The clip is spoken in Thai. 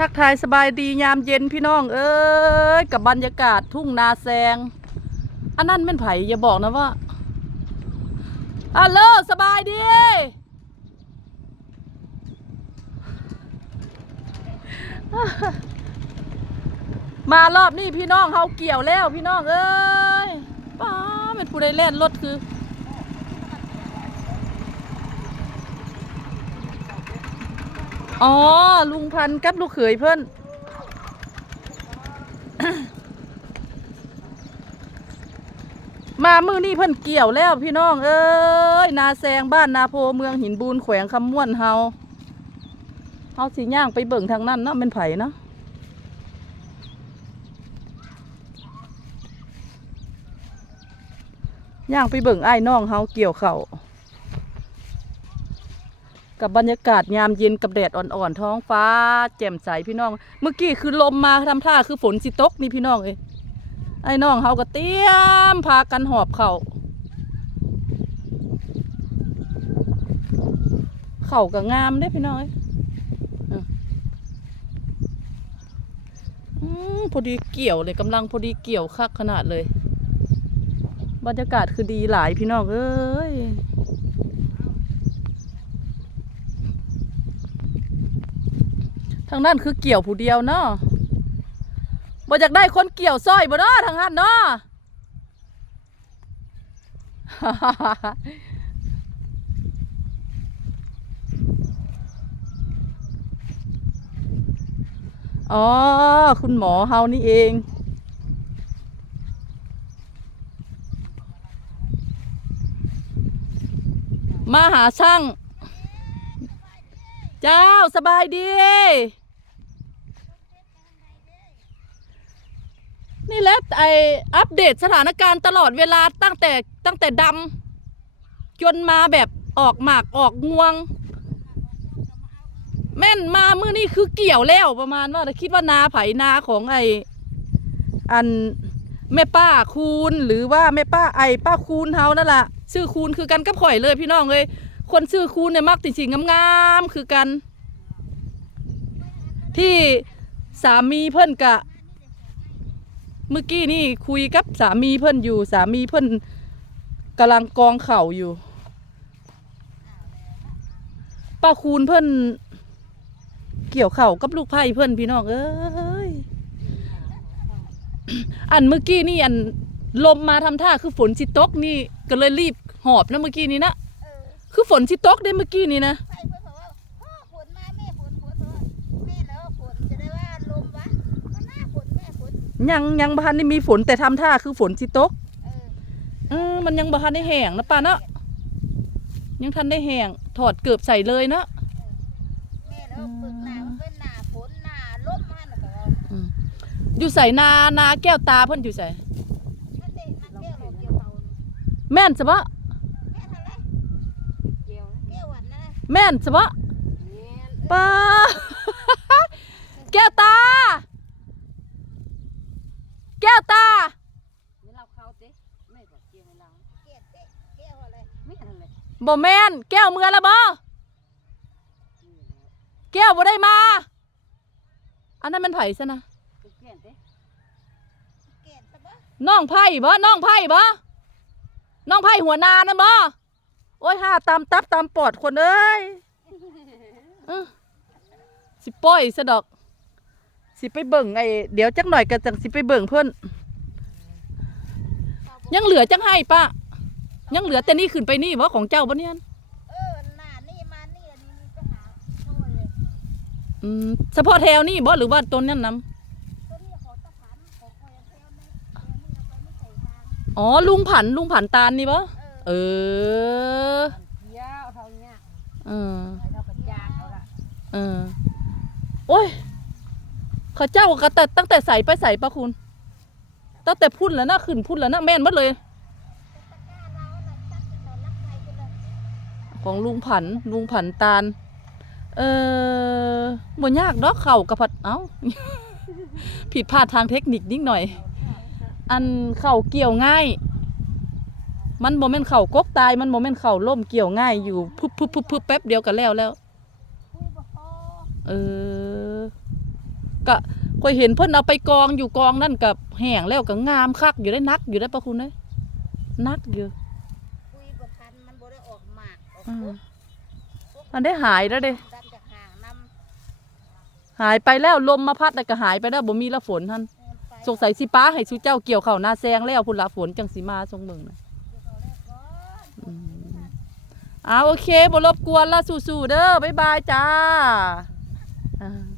ทักทายสบายดียามเย็นพี่น้อง เอ้ยกับบรรยากาศทุ่งนาแซง อันนั้นแม่นไผ่อย่าบอกนะว่าฮัลโหลสบายดี มารอบนี้พี่น้องเฮาเกี่ยวแล้วพี่น้องเอ้ยป้าเป็นผู้ใดเล่นรถคือ อ๋อ ลุงพันกับลูกเขยเพิ่อนมามือนี่เพิ่นเกี่ยวแล้วพี่น้อง เอ้ย นาแซงบ้านนาโพเมืองหินบูนแขวงคำม่วนเฮาเฮาสิย่างไปเบิ่งทางนั้นเนาะเป็นไผเนาะย่างไปเบิ่งไอ้น้องเฮาเกี่ยวเข่า กับบรรยากาศยามเย็นกับแดดอ่อนๆท้องฟ้า แจ่มใสพี่น้อง เมื่อกี้คือลมมาทำท่าคือฝนสิตกนี่พี่น้องเอ้ยไอ้น้องเขาก็เตรียมพากันหอบเข่าเข่าก็งามได้พี่น้องเอ้ยพอดีเกี่ยวเลยกำลังพอดีเกี่ยวคักขนาดเลย บรรยากาศคือดีหลายพี่น้องเอ้ย ทางนั้นคือเกี่ยวผู้เดียวเนาะบ่อยากได้คนเกี่ยวสร้อยบ่เนาะทางนั้นเนาะอ๋อ คุณหมอเฮานี่เอง มาหาช่าง เจ้าสบายดี นี่แหละไออัปเดตสถานการณ์ตลอดเวลาตั้งแต่ตั้งแต่ดำจนมาแบบออกหมากออกงวง แม่นมาเมื่อนี่คือเกี่ยวแล้วประมาณว่าคิดว่านาไผนาของไออันแม่ป้าคูณหรือว่าแม่ป้าไอป้าคูณเฮานั่นแหละชื่อคูณคือกันกับข่อยเลยพี่น้องเลยคนชื่อคูณเนี่ยมักติสิ่งงามๆคือกัน ที่สามีเพิ่นกะ เมื่อกี้นี่คุยกับสามีเพิ่อนอยู่ สามีเพิ่อนกำลังกองเข่าอยู่ป้าคูณเพิ่อนเกี่ยวเข่ากับลูกไผ่เพิ่อนพี่น้องเอ้ยอันเมื่อกี้นี่อันลมมาทำท่าคือฝนสิตกนี่ก็เลยรีบหอบนะเมื่อกี้นี้นะคือฝนสิตกได้เมื่อกี้นี้นะ ยังยังบ่ทันได้มีฝนแต่ทำท่าคือฝนสิตกเออเออมันยังบ่ทันได้แห้งนะป้าเนาะยังทันได้แห้งถอดเกือบใส่เลยเนาะแม่แล้วฝึกหนามันเป็นหนาฝนหนาลมมันก็ว่าอืมอยู่ใส่นานาแก้วตาเพิ่นอยู่ใส่ถ้าเตะมันเกี่ยวหรอกเกี่ยวเขาแม่นซะบ่แม่ทำไรเกี่ยวเกี่ยวหวันนะแม่นซะบ่แม่ป้าแก้วตา แก้วตานี่เราเข้าเต้ไม่บอกเกี่ยวให้เราเกี่ยวเตะเกี่ยวอะไรไม่ทันเลยบ่แม่นแก้วเมือละบ่แก้วบ่ได้มา อันนั้นมันไผซะนะไปเกี่ยนเต้เกี่ยวซะบ่น้องไผ่บ่น้องไผ่บ่น้องไผ่หัวนานะบ่โอ้ยหาตามตับตามปอดคนเอ้ยอื้อสิปล่อยซะดอก สิไปเบิ่งไอ้เดี๋ยวจักหน่อยก็จังสิไปเบิ่งเพิ่นยังเหลือจังให้ป้ายังเหลือแต่นี่ขึ้นไปนี่บ่ของเจ้าบ่เนี่ยเออหนานี่มานี่อันนี้มีไปหาโซ่เลยอืมเฉพาะแถวนี่บ่หรือว่าต้นนั้นนํตัวนี้ของตะพันของคอยเอาไปเอาในเดี๋ยวนี่เอาไปไม่ใส่ทางอ๋อลุงผันลุงผันตาลนี่บ่เออเออเกี่ยวเท่าเนี้ยเออให้เรากระจางเอาละเออโอ้ย เขาเจ้าก็แต่ตั้งแต่ใส่ไปใส่ปะคุณ ตั้งแต่พุ่นแล้วนะขึ้นพุ่นแล้วนะแม่นหมดเลย ของลุงผันลุงผันตาล เออบ่ยากดอกเข่ากับผัดเอ้า ผิดพลาดทางเทคนิคนิดหน่อย อันเข่าเกี่ยวง่าย มันโมเมนเข่ากกตาย มันโมเมนเข่าล่มเกี่ยวง่ายอยู่พึบพึบพึบพึบแป๊บเดียวกันแล้วแล้ว เออ ก็ค่อยเห็นเพิ่นเอาไปกองอยู่กองนั่นกับแห้งแล้วก็งามคักอยู่ได้นักอยู่ได้ประคุณเอ้ยนักอยู่คุยบ่ทันมันบ่ได้ออกหมากออกอืผมลมันได้หายแล้วเด้ดันจากห่างนำหายไปแล้วลมมาพัดแล้วก็หายไปแล้วบ่มีละฝนท่านเงินไปสงสัยสิป้าให้สุเจ้าเกี่ยวข้าวหน้าแซงแล้วพุ่นละฝนจังสิมาทรงเมืองน่ะเดี๋ยวเขาแรกก่อนอืมอ้าวโอเคบ่รบกวนละสู้ๆเด้อบ๊ายบายจ้าอ่า